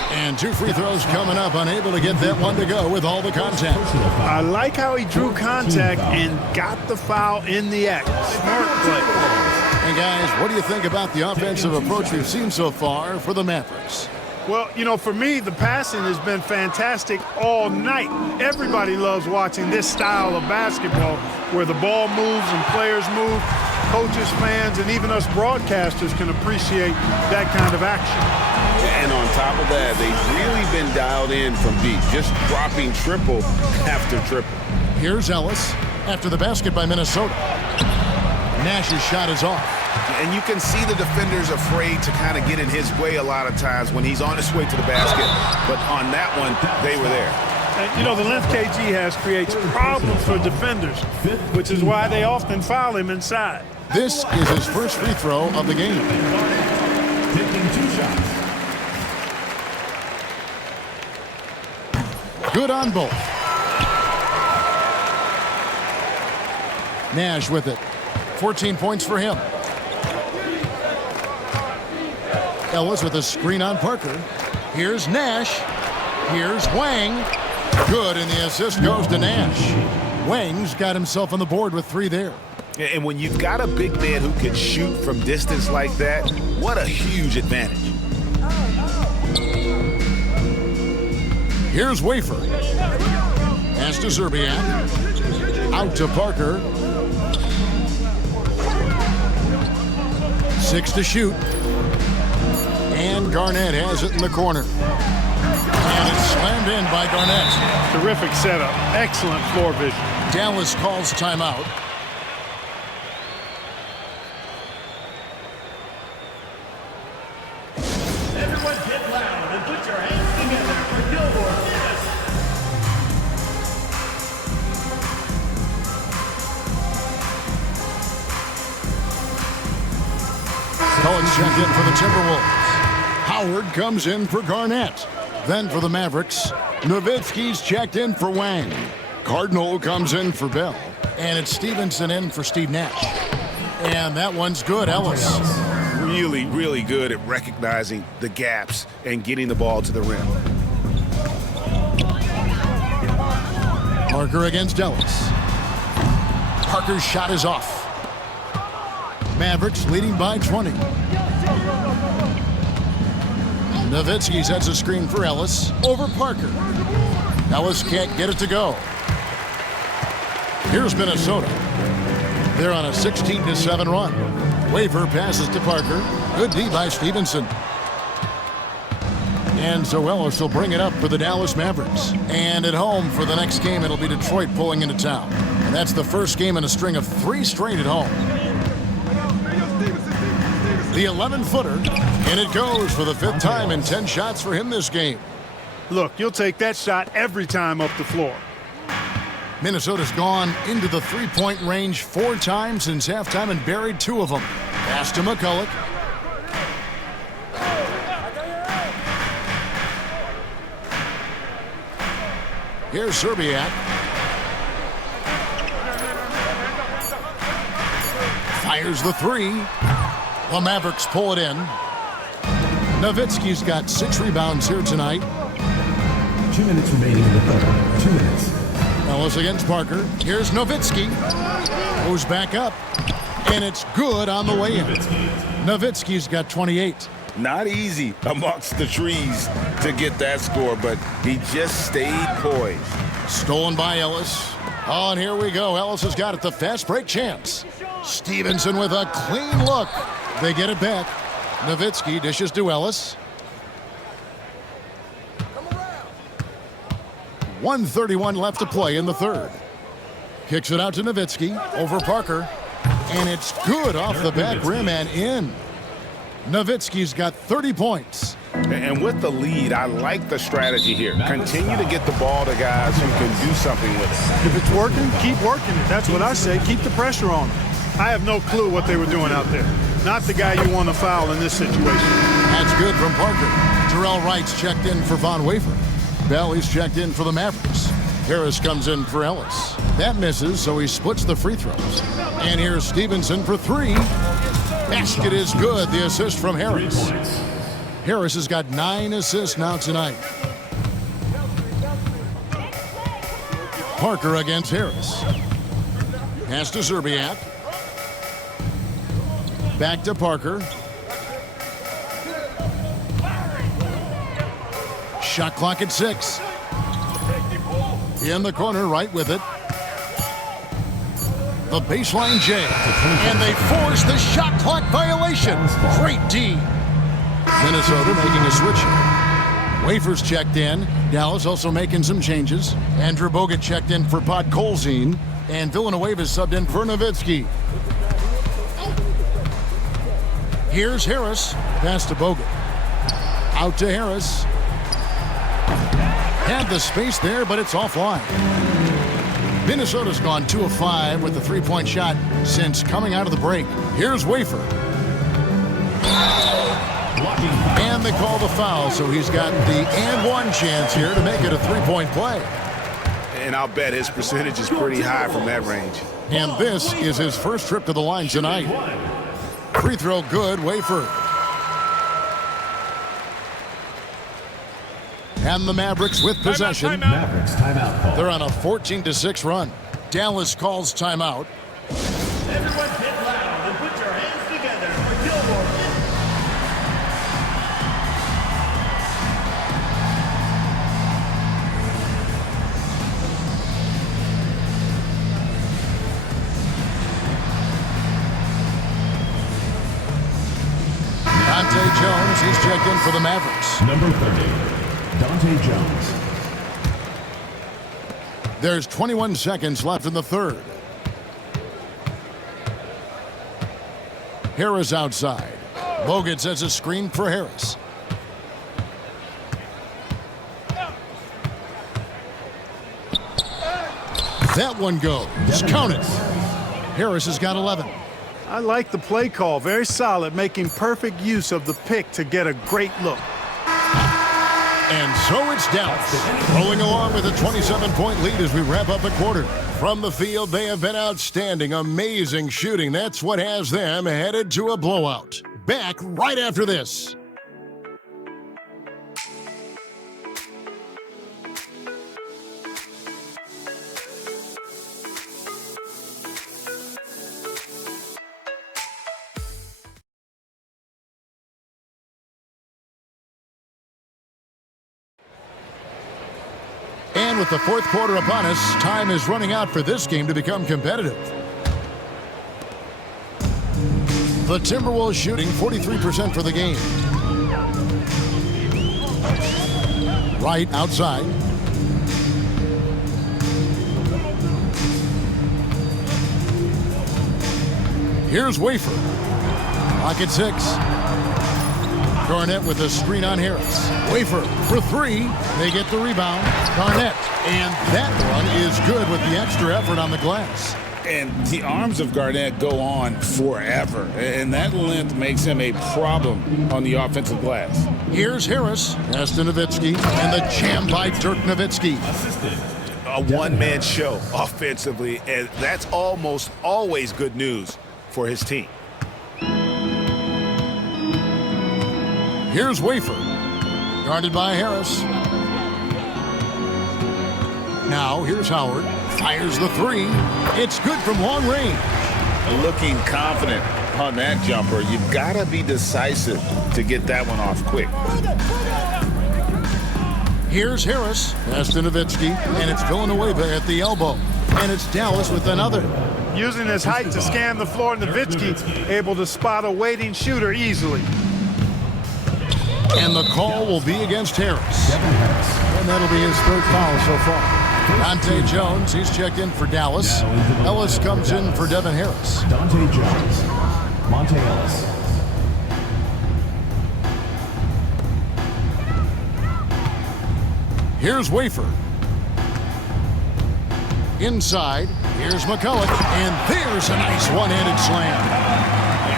And 2 free throws coming up. Unable to get that one to go with all the contact. I like how he drew contact and got the foul in the act. Smart play. Hey, guys, what do you think about the offensive approach we've seen so far for the Mavericks? Well, you know, for me, the passing has been fantastic all night. Everybody loves watching this style of basketball where the ball moves and players move. Coaches, fans, and even us broadcasters can appreciate that kind of action. And on top of that, they've really been dialed in from deep, just dropping triple after triple. Here's Ellis after the basket by Minnesota. Nash's shot is off. And you can see the defenders afraid to kind of get in his way a lot of times when he's on his way to the basket. But on that one, they were there. And, you know, the length KG has creates problems for defenders, which is why they often foul him inside. This is his first free throw of the game. Taking 2 shots. Good on both. Nash with it. 14 points for him. Ellis with a screen on Parker. Here's Nash. Here's Wang. Good, and the assist goes to Nash. Wang's got himself on the board with 3 there. And when you've got a big man who can shoot from distance like that, what a huge advantage. Here's Wafer. Pass to Zerbiak. Out to Parker. 6 to shoot. And Garnett has it in the corner. And it's slammed in by Garnett. Terrific setup. Excellent floor vision. Dallas calls timeout. Everyone get loud and put your hands together for Gilmore, Dennis. Cohen's checked in for the Timberwolves. Howard comes in for Garnett. Then for the Mavericks, Nowitzki's checked in for Wang. Cardinal comes in for Bell. And it's Stevenson in for Steve Nash. And that one's good, Ellis. Really, really good at recognizing the gaps and getting the ball to the rim. Parker against Ellis. Parker's shot is off. Mavericks leading by 20. Nowitzki sets a screen for Ellis over Parker. Ellis can't get it to go. Here's Minnesota. They're on a 16-7 run. Waver passes to Parker. Good D by Stevenson. And so Ellis will bring it up for the Dallas Mavericks. And at home for the next game, it'll be Detroit pulling into town. And that's the first game in a string of 3 straight at home. The 11-footer, and it goes for the 5th time in 10 shots for him this game. Look, you'll take that shot every time up the floor. Minnesota's gone into the 3-point range 4 times since halftime and buried 2 of them. Pass to McCulloch. Here's Serbiak. Fires the 3. The Mavericks pull it in. Nowitzki's got 6 rebounds here tonight. 2 minutes remaining in the third. 2 minutes. Ellis against Parker. Here's Nowitzki. Goes back up. And it's good on the way in. Nowitzki's got 28. Not easy amongst the trees to get that score, but he just stayed poised. Stolen by Ellis. Oh, and here we go. Ellis has got it. The fast break chance. Stevenson with a clean look. They get it back. Nowitzki dishes to Ellis. 1:31 left to play in the third. Kicks it out to Nowitzki over Parker. And it's good off the back rim and in. Nowitzki's got 30 points. And with the lead, I like the strategy here. Continue to get the ball to guys who can do something with it. If it's working, keep working it. That's what I say. Keep the pressure on them. I have no clue what they were doing out there. Not the guy you want to foul in this situation. That's good from Parker. Terrell Wright's checked in for Von Wafer. Bailey's checked in for the Mavericks. Harris comes in for Ellis. That misses, so he splits the free throws. And here's Stevenson for 3. Basket is good. The assist from Harris. Harris has got 9 assists now tonight. Parker against Harris. Pass to Serbiak. Back to Parker. Shot clock at 6. In the corner, right with it. The baseline J. And they force the shot clock violation. Great D. Minnesota making a switch here. Wafer's checked in. Dallas also making some changes. Andrew Bogut checked in for Podkolzin. And Villanueva subbed in for Nowitzki. Here's Harris. Pass to Bogut. Out to Harris. Had the space there, but it's offline. Minnesota's gone 2 of 5 with the 3-point shot since coming out of the break. Here's Wafer. And they call the foul, so he's got the and 1 chance here to make it a 3-point play. And I'll bet his percentage is pretty high from that range. And this is his first trip to the line tonight. Free throw good, Wafer. And the Mavericks with possession. Mavericks timeout call. They're on a 14-6 run. Dallas calls timeout. Everyone get loud and put your hands together for Gilmore. Dante Jones, he's checked in for the Mavericks. Number 30, Dante Jones. There's 21 seconds left in the third. Harris outside. Bogut sets a screen for Harris. That one goes. Count it. Harris has got 11. I like the play call. Very solid, making perfect use of the pick to get a great look. And so it's Dallas, rolling along with a 27-point lead as we wrap up the quarter. From the field, they have been outstanding, amazing shooting. That's what has them headed to a blowout. Back right after this. And with the fourth quarter upon us, time is running out for this game to become competitive. The Timberwolves shooting 43% for the game. Right outside. Here's Wafer. Pocket 6. Garnett with a screen on Harris. Wafer for 3. They get the rebound. Garnett. And that one is good with the extra effort on the glass. And the arms of Garnett go on forever. And that length makes him a problem on the offensive glass. Here's Harris. Pass to Nowitzki. And the jam by Dirk Nowitzki. A one-man show offensively. And that's almost always good news for his team. Here's Wafer. Guarded by Harris. Now, here's Howard. Fires the 3. It's good from long range. Looking confident on that jumper. You've got to be decisive to get that one off quick. Here's Harris. Pass to Nowitzki. And it's Villanueva at the elbow. And it's Dallas with another. Using his height to scan the floor, Nowitzki able to spot a waiting shooter easily. And the call will be against Harris. And that'll be his third foul so far. Dante Jones, he's checked in for Dallas. Ellis comes in for Devin Harris. Dante Jones. Monte Ellis. Here's Wafer. Inside, here's McCulloch. And there's a nice one-handed slam.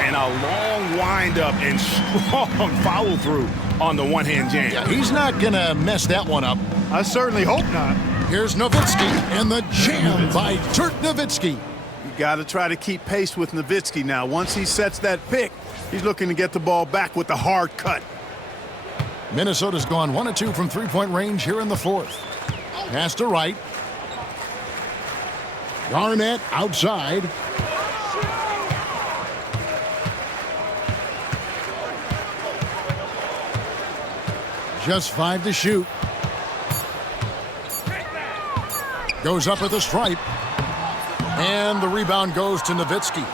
And a long wind-up and strong follow-through on the one-hand jam. Yeah, he's not going to mess that one up. I certainly hope not. Here's Nowitzki, and the jam by Dirk Nowitzki. You got to try to keep pace with Nowitzki now. Once he sets that pick, he's looking to get the ball back with the hard cut. Minnesota's gone 1 of 2 from three-point range here in the fourth. Pass to Wright. Garnett outside. Just 5 to shoot. Goes up at the stripe. And the rebound goes to Nowitzki.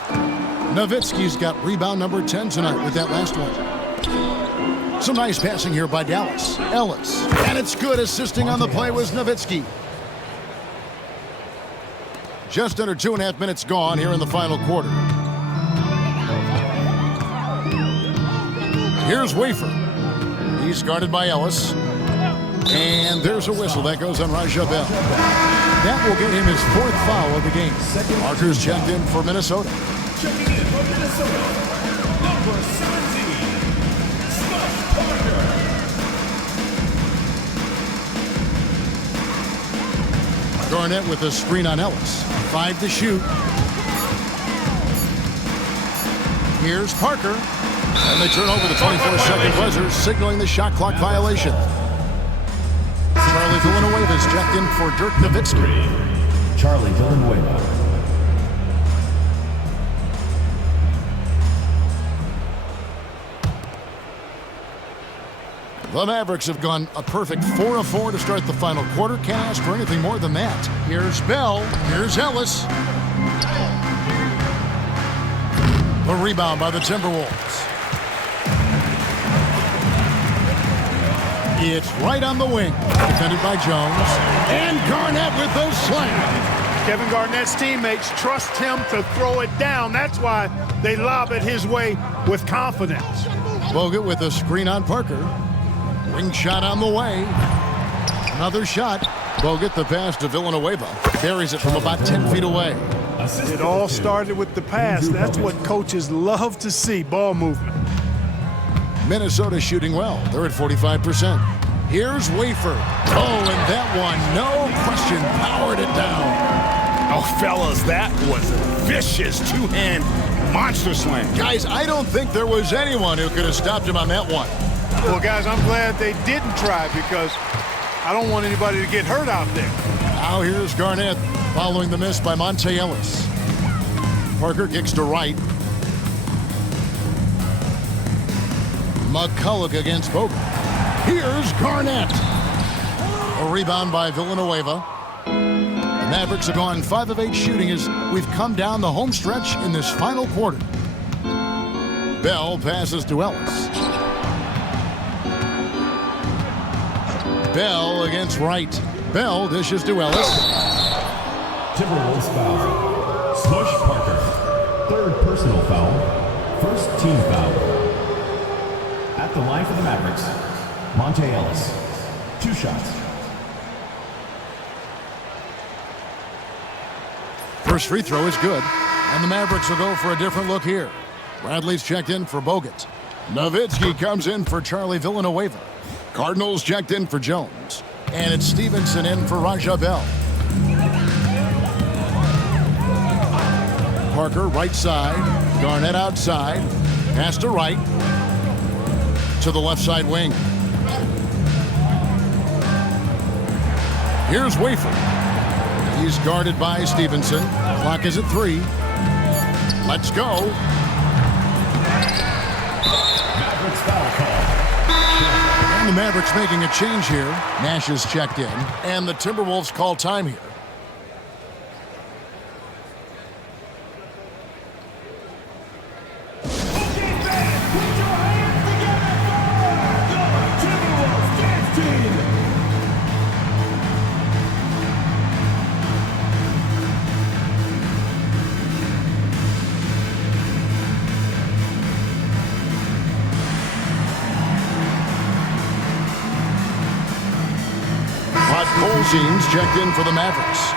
Nowitzki's got rebound number 10 tonight with that last one. Some nice passing here by Dallas. Ellis. And it's good. Assisting on the play was Nowitzki. Just under 2.5 minutes gone here in the final quarter. Here's Wafer. He's guarded by Ellis. And there's a whistle that goes on Raja Bell. That will get him his 4th foul of the game. Parker's checked in for Minnesota. Checking in for Minnesota, number 17, Parker. Garnett with a screen on Ellis. 5 to shoot. Here's Parker. And they turn over the 24-second buzzer, signaling the shot clock violation. Charlie Villanueva is checked in for Dirk Nowitzki. Charlie Villanueva. The Mavericks have gone a perfect 4 of 4 to start the final quarter. Can't ask for anything more than that. Here's Bell. Here's Ellis. The rebound by the Timberwolves. It's right on the wing. Defended by Jones. And Garnett with the slam. Kevin Garnett's teammates trust him to throw it down. That's why they lob it his way with confidence. Bogut with a screen on Parker. Wing shot on the way. Another shot. Bogut the pass to Villanueva. Buries it from about 10 feet away. It all started with the pass. That's what coaches love to see, ball movement. Minnesota shooting well. They're at 45%. Here's Wafer. Oh, and that one, no question, powered it down. Oh, fellas, that was a vicious two-hand monster slam. Guys, I don't think there was anyone who could have stopped him on that one. Well, guys, I'm glad they didn't try because I don't want anybody to get hurt out there. Now here's Garnett following the miss by Monte Ellis. Parker kicks to right. McCulloch against Bogut. Here's Garnett. A rebound by Villanueva. The Mavericks have gone 5 of 8 shooting as we've come down the home stretch in this final quarter. Bell passes to Ellis. Bell against Wright. Bell dishes to Ellis. Timberwolves foul. Smush Parker. Third personal foul. First team foul. At the line for the Mavericks, Monte Ellis. 2 shots. First free throw is good, and the Mavericks will go for a different look here. Bradley's checked in for Bogut. Nowitzki comes in for Charlie Villanueva. Cardinals checked in for Jones. And it's Stevenson in for Raja Bell. Parker right side. Garnett outside. Pass to right. To the left side wing. Here's Wafer. He's guarded by Stevenson. Clock is at 3. Let's go. Mavericks foul call. And the Mavericks making a change here. Nash is checked in, and the Timberwolves call time here. Colzie's checked in for the Mavericks.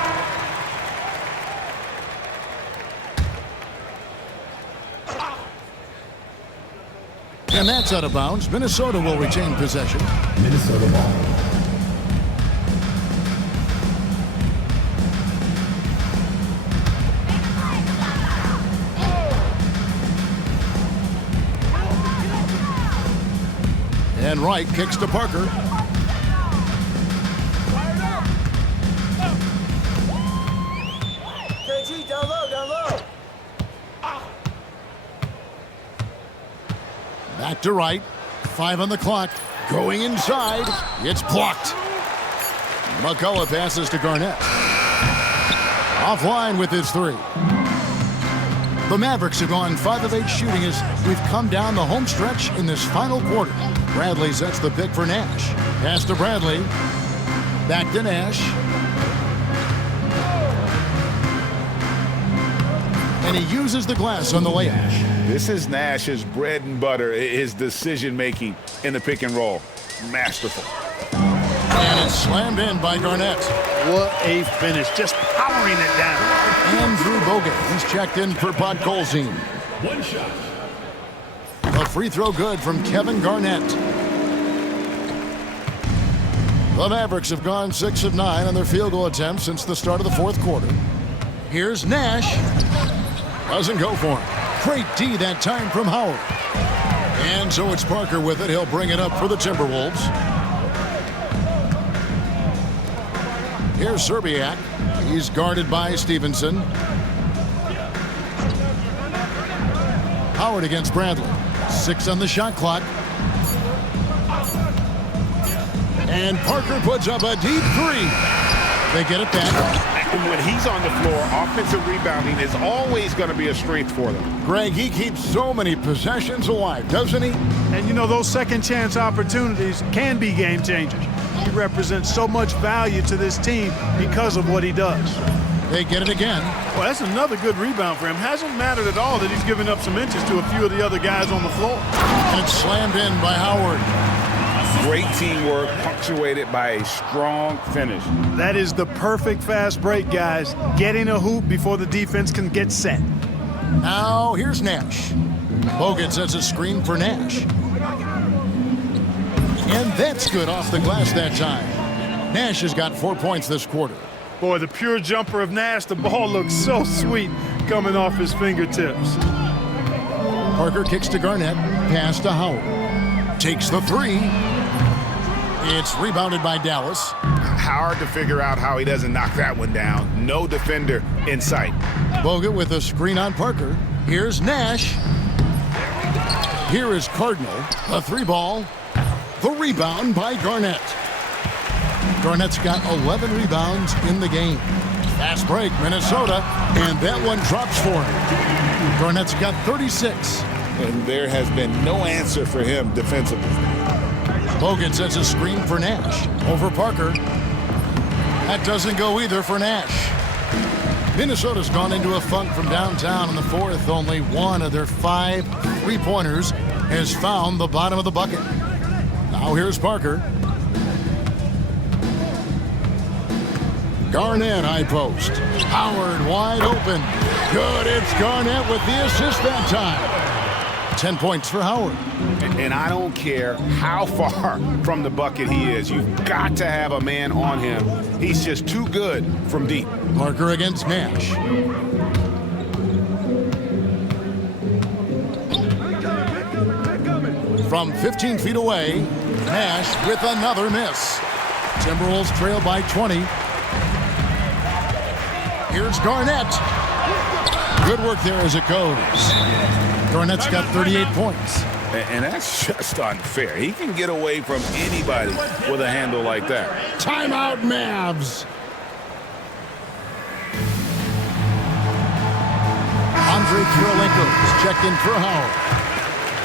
And that's out of bounds. Minnesota will retain possession. Minnesota ball. And Wright kicks to Parker. Back to right. 5 on the clock. Going inside. It's blocked. McCulloch passes to Garnett. Offline with his 3. The Mavericks have gone 5 of 8 shooting as we've come down the home stretch in this final quarter. Bradley sets the pick for Nash. Pass to Bradley. Back to Nash. And he uses the glass on the layup. This is Nash's bread and butter, his decision-making in the pick and roll. Masterful. And it's slammed in by Garnett. What a finish, just powering it down. Andrew Bogut, he's checked in for Bud Colzine. 1 shot. A free throw good from Kevin Garnett. The Mavericks have gone 6 of 9 on their field goal attempts since the start of the 4th quarter. Here's Nash. Doesn't go for him. Great D that time from Howard. And so it's Parker with it. He'll bring it up for the Timberwolves. Here's Serbiak. He's guarded by Stevenson. Howard against Bradley. 6 on the shot clock. And Parker puts up a deep 3. They get it back. When he's on the floor, offensive rebounding is always going to be a strength for them. Greg, he keeps so many possessions alive, doesn't he? And you know, those second chance opportunities can be game changers. He represents so much value to this team because of what he does. They get it again. Well, that's another good rebound for him. Hasn't mattered at all that he's given up some inches to a few of the other guys on the floor. And it's slammed in by Howard. Great teamwork punctuated by a strong finish. That is the perfect fast break, guys. Getting a hoop before the defense can get set. Now here's Nash. Bogut sets a screen for Nash. And that's good off the glass that time. Nash has got 4 points this quarter. Boy, the pure jumper of Nash, the ball looks so sweet coming off his fingertips. Parker kicks to Garnett, pass to Howard. Takes the three. It's rebounded by Dallas. Hard to figure out how he doesn't knock that one down. No defender in sight. Bogut with a screen on Parker. Here's Nash. Here is Cardinal. A three ball. The rebound by Garnett. Garnett's got 11 rebounds in the game. Fast break, Minnesota, and that one drops for him. Garnett's got 36. And there has been no answer for him defensively. Bogut sets a screen for Nash. Over Parker. That doesn't go either for Nash. Minnesota's gone into a funk from downtown in the fourth. Only one of their 5 3-pointers has found the bottom of the bucket. Now here's Parker. Garnett high post. Howard wide open. Good, it's Garnett with the assist that time. 10 points for Howard. And I don't care how far from the bucket he is. You've got to have a man on him. He's just too good from deep. Parker against Nash. From 15 feet away, Nash with another miss. Timberwolves trail by 20. Here's Garnett. Good work there as it goes. Garnett's got 38 points. And that's just unfair. He can get away from anybody with a handle like that. Timeout, Mavs. Andre Kirilenko is checked in for Howard.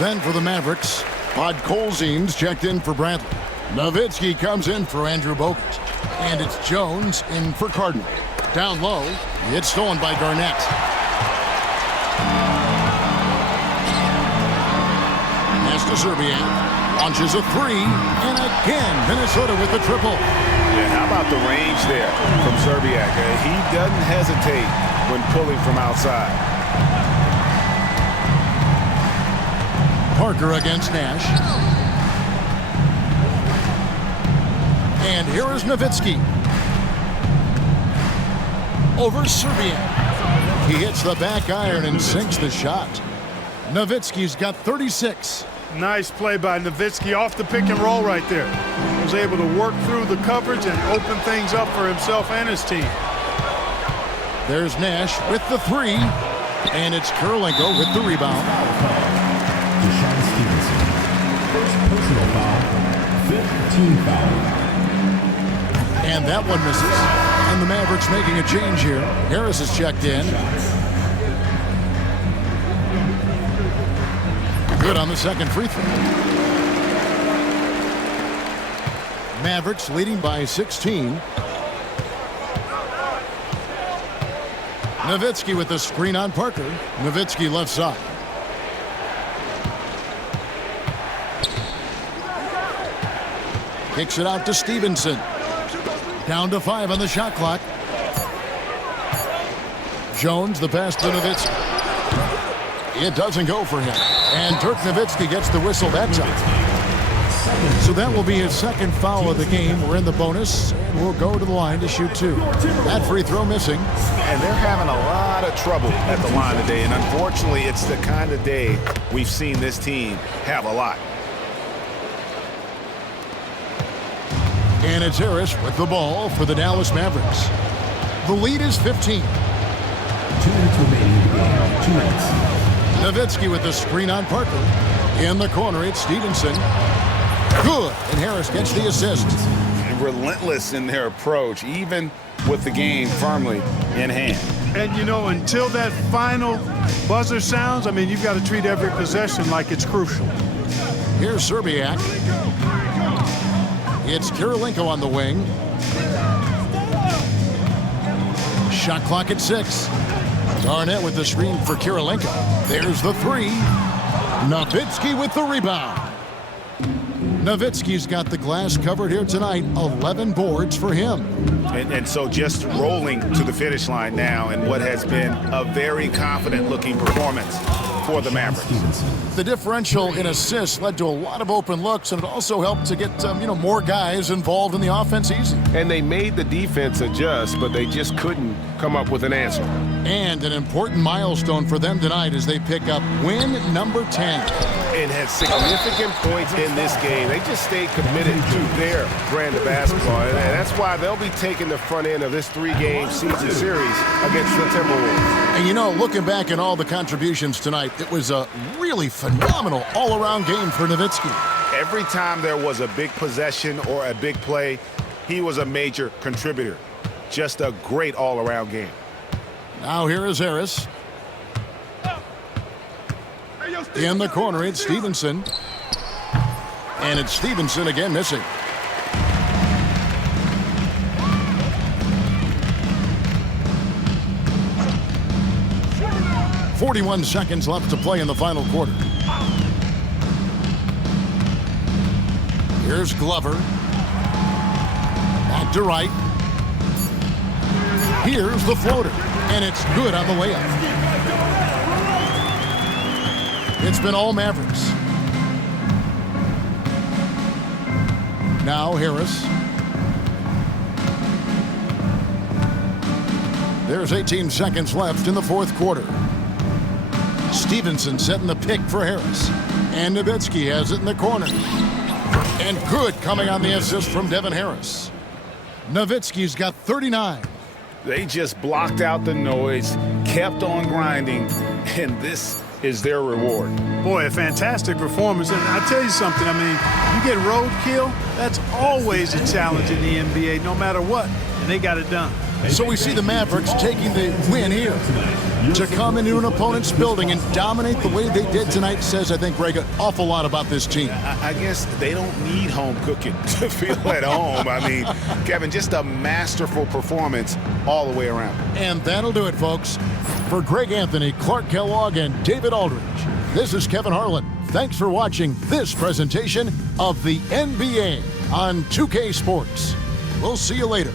Then for the Mavericks, Podkolzin's checked in for Bradley. Nowitzki comes in for Andrew Bogut. And it's Jones in for Cardinal. Down low, it's stolen by Garnett. Pass to Serbiak. Launches a three. And again, Minnesota with the triple. Yeah, how about the range there from Serbiak? He doesn't hesitate when pulling from outside. Parker against Nash. And here is Nowitzki. Over Serbiak. He hits the back iron and sinks the shot. Nowitzki's got 36. Nice play by Nowitzki off the pick and roll right there. Was able to work through the coverage and open things up for himself and his team. There's Nash with the three. And it's Kirilenko with the rebound. Deshaun Stevenson. First personal foul. 5th team foul. And that one misses. And the Mavericks making a change here. Harris is checked in. Good on the second free throw. Mavericks leading by 16. Nowitzki with the screen on Parker. Nowitzki left side. Kicks it out to Stevenson. Down to 5 on the shot clock. Jones, the pass to Nowitzki. It doesn't go for him. And Dirk Nowitzki gets the whistle that time. So that will be his second foul of the game. We're in the bonus, and we'll go to the line to shoot 2. That free throw missing. And they're having a lot of trouble at the line today. And unfortunately, it's the kind of day we've seen this team have a lot. And it's Harris with the ball for the Dallas Mavericks. The lead is 15. 2 minutes remaining in the game. 2 minutes. Nowitzki with the screen on Parker. In the corner, it's Stevenson. Good, and Harris gets the assist. And relentless in their approach, even with the game firmly in hand. And, you know, until that final buzzer sounds, I mean, you've got to treat every possession like it's crucial. Here's Serbiak. It's Kirilenko on the wing. Shot clock at 6. Garnett with the screen for Kirilenko. There's the three. Nowitzki with the rebound. Nowitzki's got the glass covered here tonight. 11 boards for him. And so just rolling to the finish line now in what has been a very confident looking performance. for the Mavericks. The differential in assists led to a lot of open looks, and it also helped to get more guys involved in the offense easy. And they made the defense adjust, but they just couldn't come up with an answer. And an important milestone for them tonight as they pick up win number 10. And had significant points in this game. They just stayed committed to their brand of basketball. And that's why they'll be taking the front end of this 3-game season series against the Timberwolves. And looking back at all the contributions tonight, it was a really phenomenal all-around game for Nowitzki. Every time there was a big possession or a big play, he was a major contributor. Just a great all-around game. Now here is Harris. In the corner, it's Stevenson. And it's Stevenson again missing. "41 seconds left to play in the final quarter. Here's Glover. Back to right. Here's the floater. And it's good on the layup. It's been all Mavericks. Now Harris. There's 18 seconds left in the fourth quarter. Stevenson setting the pick for Harris. And Nowitzki has it in the corner. And good coming on the assist from Devin Harris. Nowitzki's got 39. They just blocked out the noise, kept on grinding, and this is their reward. Boy, a fantastic performance. And I'll tell you something, you get roadkill, that's always a challenge in the NBA, no matter what, and they got it done. So we see the Mavericks taking the win here. To come into an opponent's building and dominate the way they did tonight says, I think, Greg, an awful lot about this team. I guess they don't need home cooking to feel at home. Kevin, just a masterful performance all the way around. And that'll do it, folks. For Greg Anthony, Clark Kellogg, and David Aldridge, this is Kevin Harlan. Thanks for watching this presentation of the NBA on 2K Sports. We'll see you later.